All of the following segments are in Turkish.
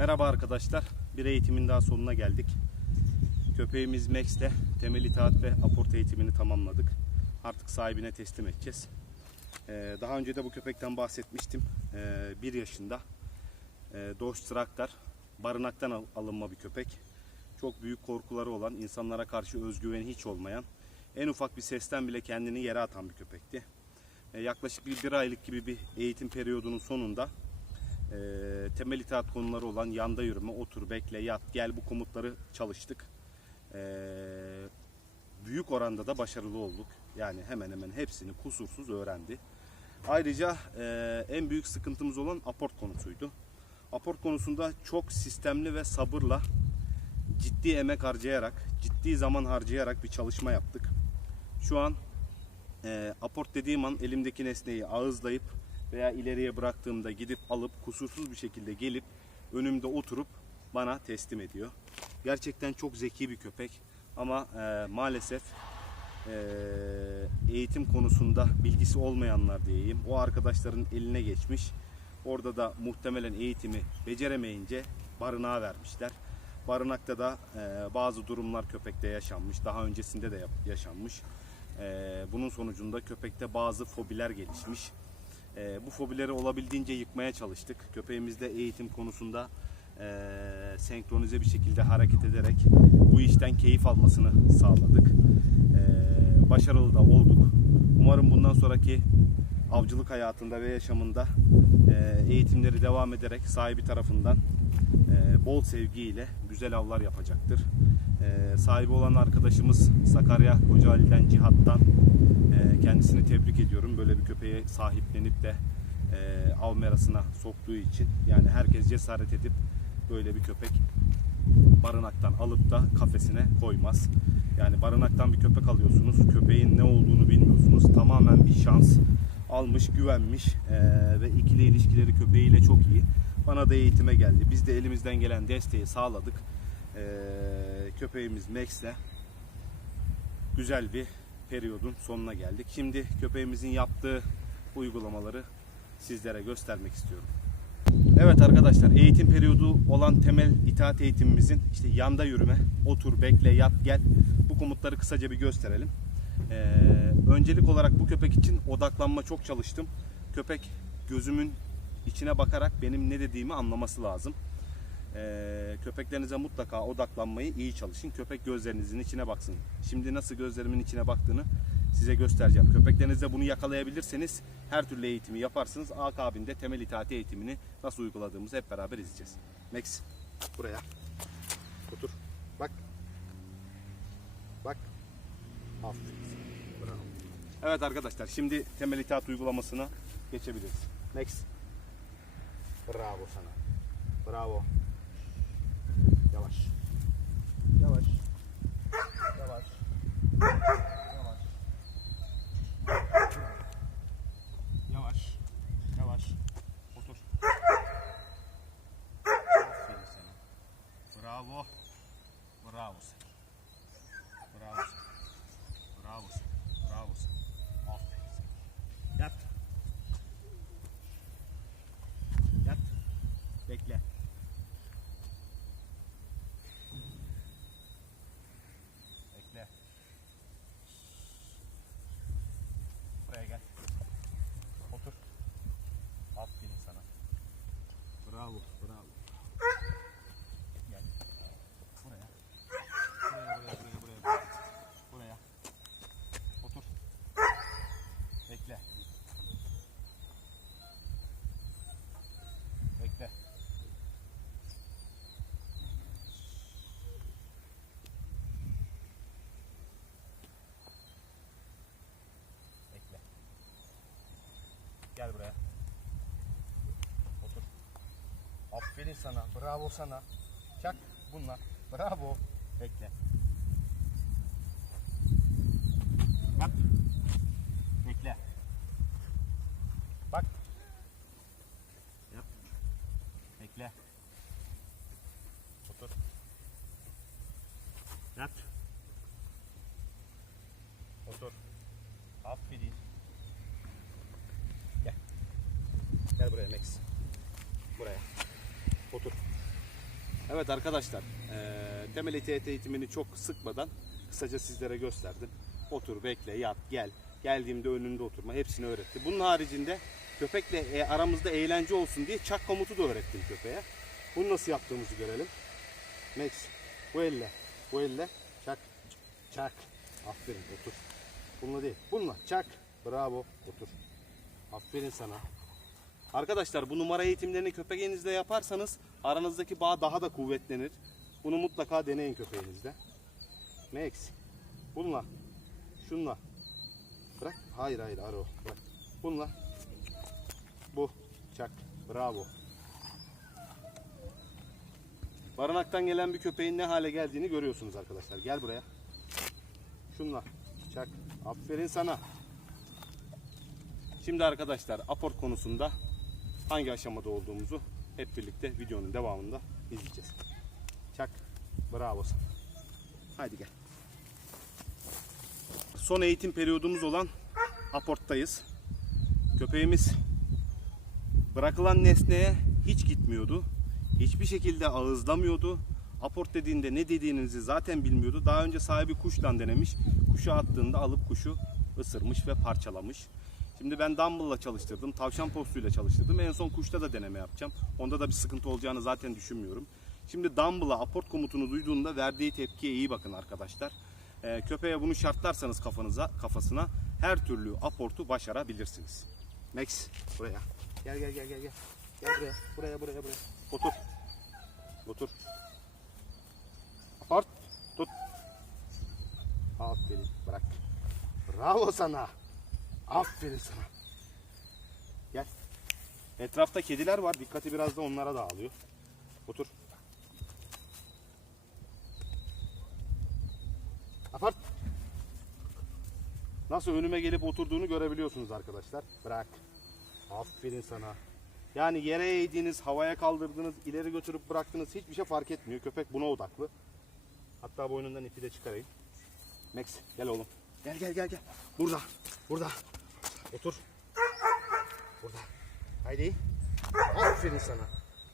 Merhaba arkadaşlar. Bir eğitimin daha sonuna geldik. Köpeğimiz Max'te temel itaat ve aport eğitimini tamamladık. Artık sahibine teslim edeceğiz. Ee, daha önce de bu köpekten bahsetmiştim. Ee, bir yaşında. Ee, Dodge Traktar. Barınaktan al- alınma bir köpek. Çok büyük korkuları olan, insanlara karşı özgüveni hiç olmayan, en ufak bir sesten bile kendini yere atan bir köpekti. Ee, yaklaşık bir, bir aylık gibi bir eğitim periyodunun sonunda e, temel itaat konuları olan yanda yürüme, otur, bekle, yat, gel bu komutları çalıştık. E, büyük oranda da başarılı olduk. Yani hemen hemen hepsini kusursuz öğrendi. Ayrıca e, en büyük sıkıntımız olan aport konusuydu. Aport konusunda çok sistemli ve sabırla ciddi emek harcayarak, ciddi zaman harcayarak bir çalışma yaptık. Şu an e, aport dediğim an elimdeki nesneyi ağızlayıp veya ileriye bıraktığımda gidip alıp kusursuz bir şekilde gelip önümde oturup bana teslim ediyor. Gerçekten çok zeki bir köpek ama e, maalesef e, eğitim konusunda bilgisi olmayanlar diyeyim o arkadaşların eline geçmiş. Orada da muhtemelen eğitimi beceremeyince barınağa vermişler. Barınakta da e, bazı durumlar köpekte yaşanmış. Daha öncesinde de yaşanmış. E, bunun sonucunda köpekte bazı fobiler gelişmiş. E, bu fobileri olabildiğince yıkmaya çalıştık. Köpeğimizde eğitim konusunda e, senkronize bir şekilde hareket ederek bu işten keyif almasını sağladık. E, başarılı da olduk. Umarım bundan sonraki avcılık hayatında ve yaşamında e, eğitimleri devam ederek sahibi tarafından e, bol sevgiyle güzel avlar yapacaktır. E, sahibi olan arkadaşımız Sakarya Kocaeli'den Cihat'tan kendisini tebrik ediyorum. Böyle bir köpeğe sahiplenip de e, av merasına soktuğu için. Yani herkes cesaret edip böyle bir köpek barınaktan alıp da kafesine koymaz. Yani barınaktan bir köpek alıyorsunuz. Köpeğin ne olduğunu bilmiyorsunuz. Tamamen bir şans. Almış, güvenmiş eee, ve ikili ilişkileri köpeğiyle çok iyi. Bana da eğitime geldi. Biz de elimizden gelen desteği sağladık. Eee, köpeğimiz Max'le güzel bir periyodun sonuna geldik. Şimdi köpeğimizin yaptığı uygulamaları sizlere göstermek istiyorum. Evet arkadaşlar eğitim periyodu olan temel itaat eğitimimizin işte yanda yürüme, otur, bekle, yat, gel bu komutları kısaca bir gösterelim. Ee, öncelik olarak bu köpek için odaklanma çok çalıştım. Köpek gözümün içine bakarak benim ne dediğimi anlaması lazım. Ee, köpeklerinize mutlaka odaklanmayı iyi çalışın. Köpek gözlerinizin içine baksın. Şimdi nasıl gözlerimin içine baktığını size göstereceğim. Köpeklerinizde bunu yakalayabilirseniz her türlü eğitimi yaparsınız. akabinde temel itaati eğitimini nasıl uyguladığımızı hep beraber izleyeceğiz. Max buraya. Otur. Bak. Bak. Aferin. Evet arkadaşlar şimdi temel itaat uygulamasına geçebiliriz. Max. Bravo sana. Bravo. Yavaş. Yavaş. Yavaş. Yavaş. Yavaş. Yavaş. Otur. Aferin sana. Bravo. Bravo sana. Bravo sana. Bravo sana. Bravo sana. Aferin sana. Yat. Yat. Bekle. Buraya gel. Otur. Aferin sana. Bravo, bravo. Gel. Buraya. Buraya, buraya, buraya, buraya. Buraya. buraya. Otur. Bekle. Bekle. Bekle. Gel buraya. Otur. Aferin sana. Bravo sana. Çak bunlar. Bravo. Bekle. Bak. Bekle. Bak. Yap. Bekle. Otur. Yat. Otur. Aferin. Gel. Gel buraya Max. Buraya. Evet arkadaşlar, eee temel ehliyet eğitimini çok sıkmadan kısaca sizlere gösterdim. Otur, bekle, yat, gel. Geldiğimde önünde oturma hepsini öğretti. Bunun haricinde köpekle e, aramızda eğlence olsun diye çak komutu da öğrettim köpeğe. Bunu nasıl yaptığımızı görelim. Max, bu elle, bu elle, çak, çak. Aferin, otur. Bununla değil, bununla, çak. Bravo, otur. Aferin sana. Arkadaşlar bu numara eğitimlerini köpeğinizle yaparsanız aranızdaki bağ daha da kuvvetlenir. Bunu mutlaka deneyin köpeğinizle. Max. Bununla. Şunla. Bırak. Hayır hayır aro. Bırak. Bununla. Bu. Çak. Bravo. Barınaktan gelen bir köpeğin ne hale geldiğini görüyorsunuz arkadaşlar. Gel buraya. Şunla. Çak. Aferin sana. Şimdi arkadaşlar aport konusunda hangi aşamada olduğumuzu hep birlikte videonun devamında izleyeceğiz. Çak. Bravo sana. Haydi gel. Son eğitim periyodumuz olan aporttayız. Köpeğimiz bırakılan nesneye hiç gitmiyordu. Hiçbir şekilde ağızlamıyordu. Aport dediğinde ne dediğinizi zaten bilmiyordu. Daha önce sahibi kuşla denemiş. Kuşu attığında alıp kuşu ısırmış ve parçalamış. Şimdi ben Dumble'la çalıştırdım. Tavşan postuyla çalıştırdım. En son kuşta da deneme yapacağım. Onda da bir sıkıntı olacağını zaten düşünmüyorum. Şimdi Dumble'a aport komutunu duyduğunda verdiği tepkiye iyi bakın arkadaşlar. Ee, köpeğe bunu şartlarsanız kafanıza, kafasına her türlü aportu başarabilirsiniz. Max buraya. Gel gel gel gel gel. Gel buraya. Buraya buraya buraya. Otur. Otur. Aport. Tut. Aferin. Bırak. Bravo sana. Aferin sana. Gel. Etrafta kediler var. Dikkati biraz da onlara dağılıyor. Otur. Apart. Nasıl önüme gelip oturduğunu görebiliyorsunuz arkadaşlar. Bırak. Aferin sana. Yani yere eğdiğiniz, havaya kaldırdığınız, ileri götürüp bıraktığınız hiçbir şey fark etmiyor. Köpek buna odaklı. Hatta boynundan ipi de çıkarayım. Max gel oğlum. Gel gel gel gel. Burada. Burada. Otur. Burada. Haydi. Aferin sana.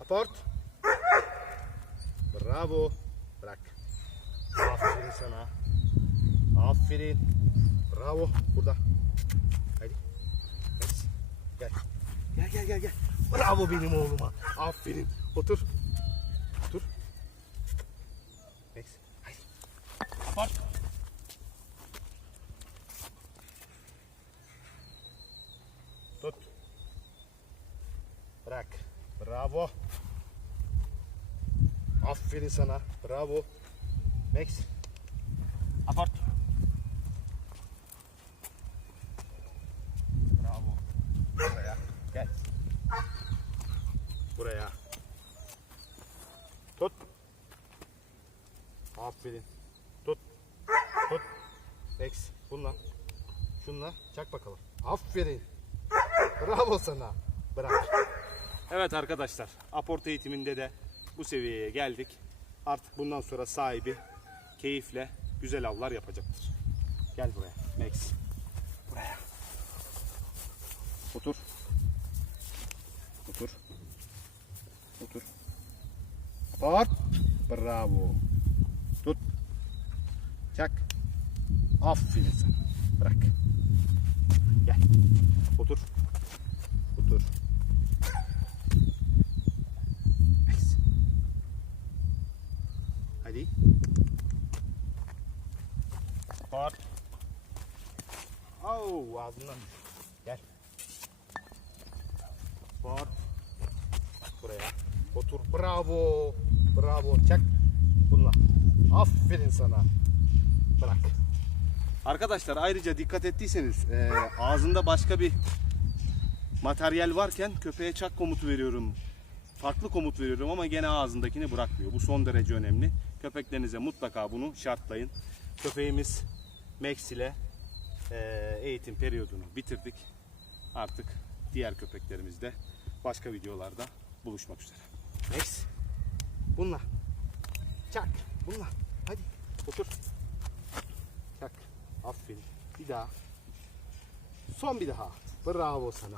Aport. Bravo. Bırak. Aferin sana. Aferin. Bravo. Burada. Haydi. Gel. Gel gel gel gel. Bravo benim oğluma. Aferin. Otur. Max. Haydi. Aport. Tut. Bırak. Bravo. Aferin sana. Bravo. Max. Apart. Bravo. Buraya. Gel. Buraya. Tut. Aferin. Tut. Tut. Max. Bununla. Şunla. Çak bakalım. Aferin. Bravo sana. Bırak. Evet arkadaşlar, aport eğitiminde de bu seviyeye geldik. Artık bundan sonra sahibi keyifle güzel avlar yapacaktır. Gel buraya Max. Buraya. Otur. Otur. Otur. Aport. Bravo. Tut. Çak. Aferin sana. Bırak. Gel. Otur. Hadi. Bak. Oh, ağzından. Gel. Bak. Buraya. Otur. Bravo. Bravo. Çak. Bununla. Aferin sana. Bırak. Arkadaşlar ayrıca dikkat ettiyseniz e, ağzında başka bir materyal varken köpeğe çak komutu veriyorum. Farklı komut veriyorum ama gene ağzındakini bırakmıyor. Bu son derece önemli. Köpeklerinize mutlaka bunu şartlayın. Köpeğimiz Max ile e, eğitim periyodunu bitirdik. Artık diğer köpeklerimizde başka videolarda buluşmak üzere. Max bununla. Çak bununla. Hadi otur. Çak. Aferin. Bir daha. Son bir daha. Bravo sana.